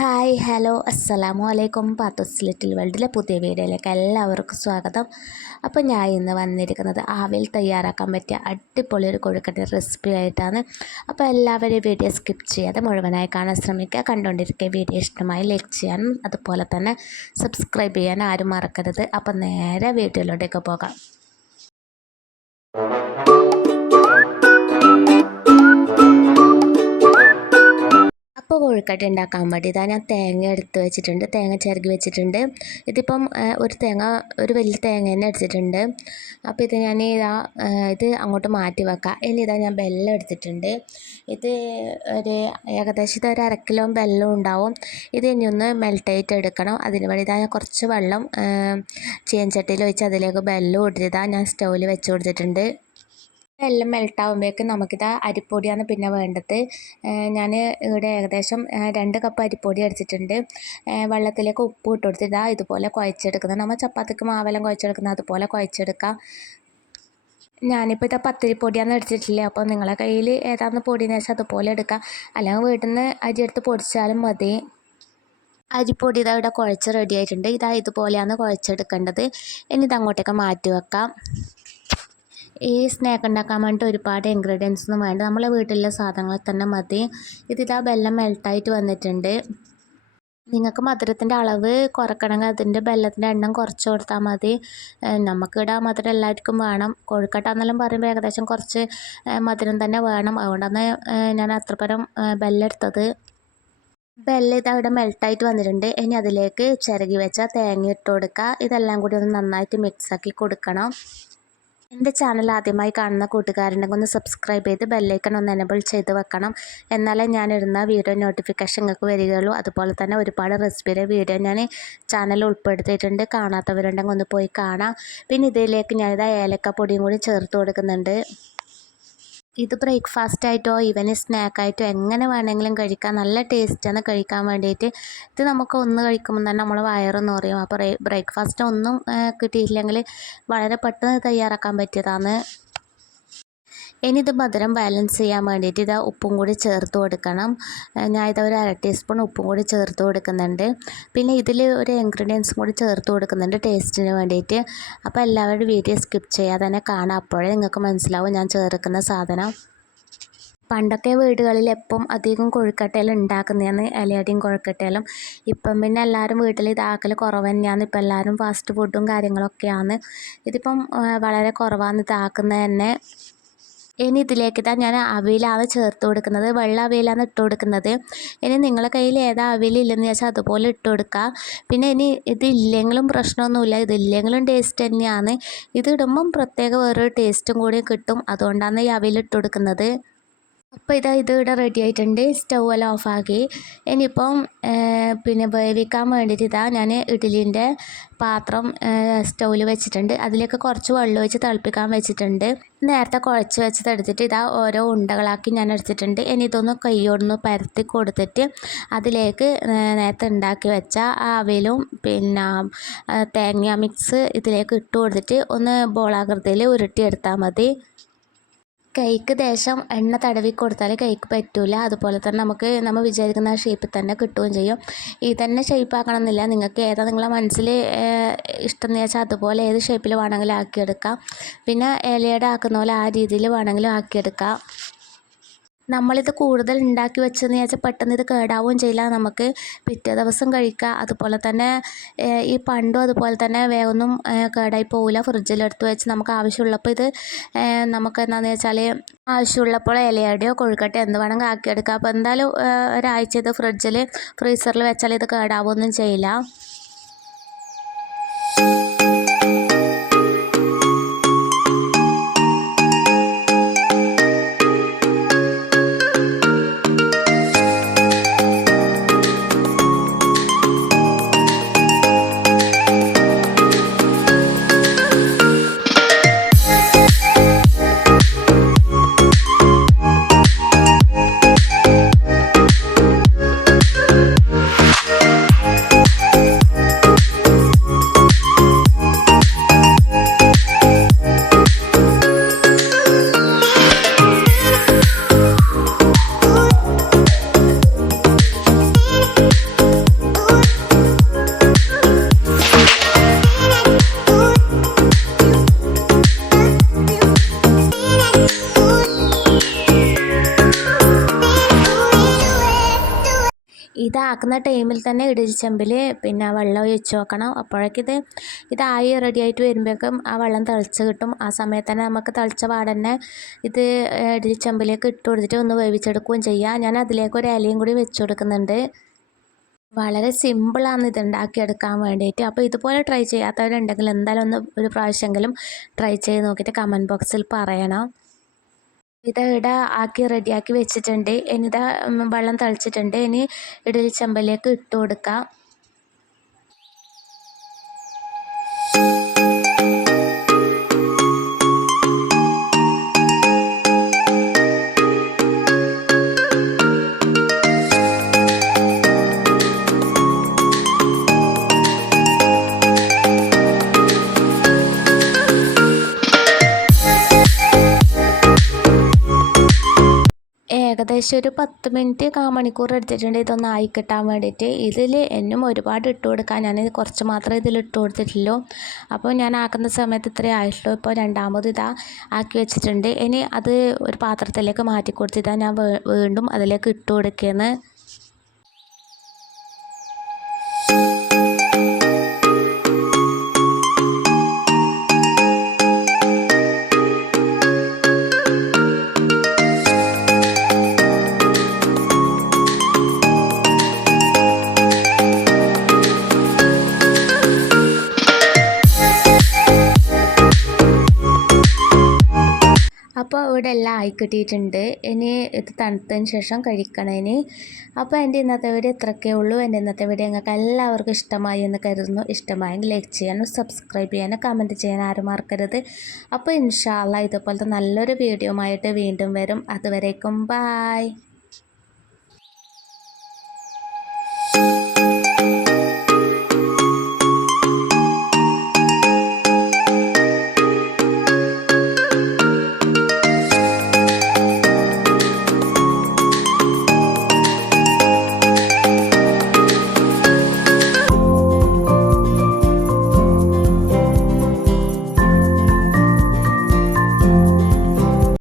Hi hello അസ്സലാമു അലൈക്കും. Pathu's little വേൾഡിലെ പുതിയ വീഡിയോയിലേക്ക് എല്ലാവർക്കും സ്വാഗതം. അപ്പോൾ ഞാൻ ഇന്ന് വന്നിരിക്കുന്നത് ആവിയിൽ തയ്യാറാക്കാൻ പറ്റിയ അടിപൊളി ഒരു കൊഴുക്കട്ട റെസിപ്പി ആയിട്ടാണ്. അപ്പോൾ എല്ലാവരും വീഡിയോ സ്കിപ്പ് ചെയ്യാതെ മുഴുവനായി കാണാൻ ശ്രമിക്കുക. കണ്ടുകൊണ്ടിരിക്കുക വീഡിയോ ഇഷ്ടമായി ലൈക്ക് ചെയ്യാനും അതുപോലെ തന്നെ സബ്സ്ക്രൈബ് ചെയ്യാൻ ആരും മറക്കരുത്. അപ്പോൾ നേരെ വീഡിയോയിലോട്ടേക്ക് പോകാം. അപ്പോൾ കൊഴുക്കട്ട ഉണ്ടാക്കാൻ വേണ്ടി ഇതാ ഞാൻ തേങ്ങ എടുത്ത് വെച്ചിട്ടുണ്ട്, തേങ്ങ ചിരകി വെച്ചിട്ടുണ്ട്. ഇതിപ്പം ഒരു വലിയ തേങ്ങ തന്നെ എടുത്തിട്ടുണ്ട്. അപ്പോൾ ഇത് ഞാൻ ഇത് അങ്ങോട്ട് മാറ്റി വെക്കാം. ഇനി ഇതാ ഞാൻ വെല്ലം എടുത്തിട്ടുണ്ട്. ഇത് ഏകദേശം ഒരു 1/2 കിലോ വെല്ലം ഉണ്ടാവും. ഇത് ഇനി ഒന്ന് മെൽറ്റായിട്ട് എടുക്കണം. അതിന് വേണ്ടി ഇതാ ഞാൻ കുറച്ച് വെള്ളം ചീനച്ചട്ടിയിൽ ഒഴിച്ച് അതിലേക്ക് വെല്ലം ഇട്ടിട്ട് ഞാൻ സ്റ്റൗവിൽ വെച്ച് കൊടുത്തിട്ടുണ്ട്. എല്ലാം മെൽട്ടാകുമ്പോഴേക്കും നമുക്കിത് അരിപ്പൊടിയാണ് പിന്നെ വേണ്ടത്. ഞാൻ ഇവിടെ ഏകദേശം 2 കപ്പ് അരിപ്പൊടി എടുത്തിട്ടുണ്ട്. വെള്ളത്തിലേക്ക് ഉപ്പ് ഇട്ട് കൊടുത്തിട്ട് ഇതുപോലെ കുഴച്ചെടുക്കുന്നത്. നമ്മൾ ചപ്പാത്തിക്ക് മാവെല്ലാം കുഴച്ചെടുക്കുന്നത് അതുപോലെ കുഴച്ചെടുക്കാം. ഞാനിപ്പോൾ പത്തിരിപ്പൊടിയാണ് എടുത്തിട്ടില്ല. അപ്പോൾ നിങ്ങളെ കയ്യിൽ ഏതാണെന്ന് പൊടിയെന്ന് വെച്ചാൽ അതുപോലെ എടുക്കാം, അല്ലെങ്കിൽ വീട്ടിൽ നിന്ന് അരി എടുത്ത് പൊടിച്ചാലും മതി. അരിപ്പൊടി ഇവിടെ കുഴച്ച് റെഡി ആയിട്ടുണ്ട്. ഇതുപോലെയാണ് കുഴച്ചെടുക്കേണ്ടത്. ഇനി ഇതങ്ങോട്ടേക്ക് മാറ്റി വെക്കാം. ഈ സ്നാക്ക് ഉണ്ടാക്കാൻ വേണ്ടിയിട്ട് ഒരുപാട് ഇൻഗ്രീഡിയൻസ് ഒന്നും വേണ്ട, നമ്മളെ വീട്ടിലെ സാധനങ്ങൾ തന്നെ മതി. വെല്ലം മെൽട്ടായിട്ട് വന്നിട്ടുണ്ട്. നിങ്ങൾക്ക് മധുരത്തിൻ്റെ അളവ് കുറക്കണമെങ്കിൽ അതിൻ്റെ വെല്ലത്തിൻ്റെ എണ്ണം കുറച്ച് കൊടുത്താൽ മതി. നമുക്കിവിടെ മധുരം എല്ലാവർക്കും വേണം. കൊഴുക്കട്ട എന്നെല്ലാം പറയുമ്പോൾ ഏകദേശം കുറച്ച് മധുരം തന്നെ വേണം. അതുകൊണ്ടാണ് ഞാൻ അത്രപ്പരം വെല്ലം എടുത്തത്. വെല്ലം അവിടെ മെൽട്ടായിട്ട് വന്നിട്ടുണ്ട്. ഇനി അതിലേക്ക് ചിരകി വെച്ച തേങ്ങ ഇട്ട് കൊടുക്കുക. ഇതെല്ലാം കൂടി ഒന്ന് നന്നായിട്ട് മിക്സാക്കി കൊടുക്കണം. എൻ്റെ ചാനൽ ആദ്യമായി കാണുന്ന കൂട്ടുകാരുണ്ടെങ്കിൽ ഒന്ന് സബ്സ്ക്രൈബ് ചെയ്ത് ബെല്ലൈക്കൺ ഒന്ന് എനേബിൾ ചെയ്ത് വെക്കണം. എന്നാലേ ഞാനിടുന്ന വീഡിയോ നോട്ടിഫിക്കേഷൻ നിങ്ങൾക്ക് വരികയുള്ളൂ. അതുപോലെ തന്നെ ഒരുപാട് റെസിപ്പിയുടെ വീഡിയോ ഞാൻ ചാനൽ ഉൾപ്പെടുത്തിയിട്ടുണ്ട്. കാണാത്തവരുണ്ടെങ്കിൽ ഒന്ന് പോയി കാണാം. പിന്നെ ഇതിലേക്ക് ഞാനിത് ഏലക്കപ്പൊടിയും കൂടി ചേർത്ത് കൊടുക്കുന്നുണ്ട്. ഇത് ബ്രേക്ക്ഫാസ്റ്റ് ആയിട്ടോ ഈവനിങ് സ്നാക്കായിട്ടോ എങ്ങനെ വേണമെങ്കിലും കഴിക്കാം. നല്ല ടേസ്റ്റാണ് കഴിക്കാൻ വേണ്ടിയിട്ട്. ഇത് നമുക്ക് ഒന്ന് കഴിക്കുമ്പോൾ തന്നെ നമ്മൾ വയറ് നിറയും. അപ്പോൾ ബ്രേക്ക്ഫാസ്റ്റ് ഒന്നും കിട്ടിയില്ലെങ്കിൽ വളരെ പെട്ടെന്ന് തയ്യാറാക്കാൻ പറ്റിയതാണ്. ഇനി ഇത് മധുരം ബാലൻസ് ചെയ്യാൻ വേണ്ടിയിട്ട് ഉപ്പും കൂടി ചേർത്ത് കൊടുക്കണം. ഞാൻ ഒരു 1/2 ടീസ്പൂൺ ഉപ്പും കൂടി ചേർത്ത് കൊടുക്കുന്നുണ്ട്. പിന്നെ ഇതിൽ ഒരു ഇൻഗ്രീഡിയൻസും കൂടി ചേർത്ത് കൊടുക്കുന്നുണ്ട് ടേസ്റ്റിന് വേണ്ടിയിട്ട്. അപ്പോൾ എല്ലാവരും വീഡിയോ സ്കിപ്പ് ചെയ്യാതെ തന്നെ കാണാം. അപ്പോഴേ നിങ്ങൾക്ക് മനസ്സിലാവും ഞാൻ ചേർക്കുന്ന സാധനം. പണ്ടൊക്കെ വീടുകളിൽ എപ്പം അധികം കൊഴുക്കട്ടയെല്ലാം ഉണ്ടാക്കുന്നതാണ്, ഇലയടിയും കൊഴുക്കട്ടയെല്ലാം. ഇപ്പം പിന്നെ എല്ലാവരും വീട്ടിൽ ഇതാക്കൽ കുറവ് തന്നെയാണ്. ഇപ്പം എല്ലാവരും ഫാസ്റ്റ് ഫുഡും കാര്യങ്ങളൊക്കെയാണ്. ഇതിപ്പം വളരെ കുറവാണ് ഇതാക്കുന്നത് തന്നെ. ഇനി ഇതിലേക്ക് ഞാൻ അവിയലാണ് ചേർത്ത് കൊടുക്കുന്നത്. വെള്ള അവിയലാണ് ഇട്ട് കൊടുക്കുന്നത്. ഇനി നിങ്ങളുടെ കയ്യിൽ ഏതാ അവിയലില്ലെന്ന് വെച്ചാൽ അതുപോലെ ഇട്ട് കൊടുക്കുക. പിന്നെ ഇനി ഇതില്ലെങ്കിലും പ്രശ്നമൊന്നുമില്ല, ഇതില്ലെങ്കിലും ടേസ്റ്റ് തന്നെയാണ്. ഇതിടുമ്പം പ്രത്യേക വേറൊരു ടേസ്റ്റും കൂടി കിട്ടും. അതുകൊണ്ടാണ് ഈ അവിയൽ ഇട്ട് കൊടുക്കുന്നത്. അപ്പോൾ ഇത് ഇവിടെ റെഡി ആയിട്ടുണ്ട്. സ്റ്റൗവെല്ലാം ഓഫാക്കി. ഇനിയിപ്പം പിന്നെ വേവിക്കാൻ വേണ്ടിയിട്ട് ഞാൻ ഇഡ്ഡലീൻ്റെ പാത്രം സ്റ്റൗവിൽ വെച്ചിട്ടുണ്ട്. അതിലേക്ക് കുറച്ച് വെള്ളം ഒഴിച്ച് തിളപ്പിക്കാൻ വെച്ചിട്ടുണ്ട്. നേരത്തെ കുഴച്ച് വെച്ചതെടുത്തിട്ട് ഓരോ ഉണ്ടകളാക്കി ഞാൻ എടുത്തിട്ടുണ്ട്. ഇനി ഇതൊന്ന് കൈയോടൊന്ന് പരത്തി കൊടുത്തിട്ട് അതിലേക്ക് നേരത്തെ ഉണ്ടാക്കി വെച്ച അവിയലും പിന്നെ തേങ്ങ മിക്സ് ഇതിലേക്ക് ഇട്ട് കൊടുത്തിട്ട് ഒന്ന് ബോളാകൃതിയിൽ ഉരുട്ടിയെടുത്താൽ മതി. കൈക്ക് ദേശം എണ്ണ തടവി കൊടുത്താൽ കൈക്ക് പറ്റില്ല. അതുപോലെ തന്നെ നമ്മൾ വിചാരിക്കുന്ന ഷേപ്പിൽ തന്നെ കിട്ടുകയും ചെയ്യും. ഈ തന്നെ ഷേപ്പ് ആക്കണമെന്നില്ല, നിങ്ങൾക്ക് ഏതാ നിങ്ങളെ മനസ്സിൽ ഇഷ്ടം എന്ന് വെച്ചാൽ അതുപോലെ ഏത് ഷേപ്പിൽ വേണമെങ്കിലും ആക്കിയെടുക്കാം. പിന്നെ ഇലയുടെ ആക്കുന്ന പോലെ ആ രീതിയിൽ വേണമെങ്കിലും ആക്കിയെടുക്കാം. നമ്മളിത് കൂടുതൽ ഉണ്ടാക്കി വെച്ചെന്ന് വെച്ചാൽ പെട്ടെന്ന് ഇത് കേടാവുകയും ചെയ്യില്ല, നമുക്ക് പിറ്റേ ദിവസം കഴിക്കുക. അതുപോലെ തന്നെ ഈ പണ്ടും അതുപോലെ തന്നെ വേഗമൊന്നും കേടായി പോവില്ല. ഫ്രിഡ്ജിലെടുത്ത് വെച്ച് നമുക്ക് ആവശ്യമുള്ളപ്പോൾ ഇത് നമുക്ക് എന്താണെന്ന് വെച്ചാൽ ആവശ്യമുള്ളപ്പോൾ ഇലയടയോ കൊഴുക്കട്ടയോ എന്ത് വേണമെങ്കിൽ ആക്കിയെടുക്കുക. അപ്പോൾ എന്തായാലും ഒരാഴ്ച ഇത് ഫ്രീസറിൽ വെച്ചാൽ ഇത് കേടാവുകയൊന്നും ചെയ്യില്ല. ഇതാക്കുന്ന ടൈമിൽ തന്നെ ഇഡലി ചെമ്പിൽ പിന്നെ വെള്ളം ഒഴിച്ച് വെക്കണം. അപ്പോഴേക്കിത് ഇതായി റെഡിയായിട്ട് വരുമ്പോഴേക്കും ആ വെള്ളം തിളച്ച് കിട്ടും. ആ സമയത്ത് തന്നെ നമുക്ക് തിളച്ച പാടന്നെ ഇത് ഇഡലി ചെമ്പിലേക്ക് ഇട്ട് കൊടുത്തിട്ട് ഒന്ന് വേവിച്ചെടുക്കുകയും ചെയ്യാം. ഞാൻ അതിലേക്ക് ഒരു ഇലയും കൂടി വെച്ച് കൊടുക്കുന്നുണ്ട്. വളരെ സിമ്പിളാണ് ഇത് ഉണ്ടാക്കിയെടുക്കാൻ വേണ്ടിയിട്ട്. അപ്പോൾ ഇതുപോലെ ട്രൈ ചെയ്യാത്തവരുണ്ടെങ്കിൽ എന്തായാലും ഒരു പ്രാവശ്യമെങ്കിലും ട്രൈ ചെയ്ത് നോക്കിയിട്ട് കമൻറ്റ് ബോക്സിൽ പറയണം. ഇത് ആക്കി റെഡിയാക്കി വെച്ചിട്ടുണ്ട്. ഇനി വെള്ളം തിളച്ചിട്ടുണ്ട്. ഇനി ഇഡലി ചെമ്പിലേക്ക് ഇട്ട് കൊടുക്കാം. ഏകദേശം ഒരു 10 മിനിറ്റ് 1/4 മണിക്കൂർ എടുത്തിട്ടുണ്ട് ഇതൊന്ന് ആയി കിട്ടാൻ വേണ്ടിയിട്ട്. ഇതിൽ എന്നും ഒരുപാട് ഇട്ട് കൊടുക്കാൻ, ഞാൻ കുറച്ച് മാത്രമേ ഇതിൽ ഇട്ട് കൊടുത്തിട്ടുള്ളൂ. അപ്പോൾ ഞാൻ ആക്കുന്ന സമയത്ത് ഇത്രയേ ആയിട്ടുള്ളൂ. ഇപ്പോൾ രണ്ടാമത് ആക്കി വെച്ചിട്ടുണ്ട്. ഇനി അത് ഒരു പാത്രത്തിലേക്ക് മാറ്റി കൊടുത്തിട്ട് ഞാൻ വീണ്ടും അതിലേക്ക് ഇട്ട് കൊടുക്കുകയാണ്. അപ്പോൾ ഇവിടെ എല്ലാം ആയി കിട്ടിയിട്ടുണ്ട്. ഇനി ഇത് തണുത്തതിന് ശേഷം കഴിക്കണേന്. അപ്പോൾ എൻ്റെ ഇന്നത്തെ വീഡിയോ ഇത്രയൊക്കെ ഉള്ളൂ. എൻ്റെ ഇന്നത്തെ വീഡിയോ നിങ്ങൾക്ക് എല്ലാവർക്കും ഇഷ്ടമായി എന്ന് കരുതുന്നു. ഇഷ്ടമായെങ്കിൽ ലൈക്ക് ചെയ്യാനും സബ്സ്ക്രൈബ് ചെയ്യാനും കമൻറ്റ് ചെയ്യാൻ ആരും മറക്കരുത്. അപ്പോൾ ഇൻഷാ അല്ലാഹ് ഇതുപോലത്തെ നല്ലൊരു വീഡിയോ ആയിട്ട് വീണ്ടും വരും. അതുവരേക്കും ബായ്.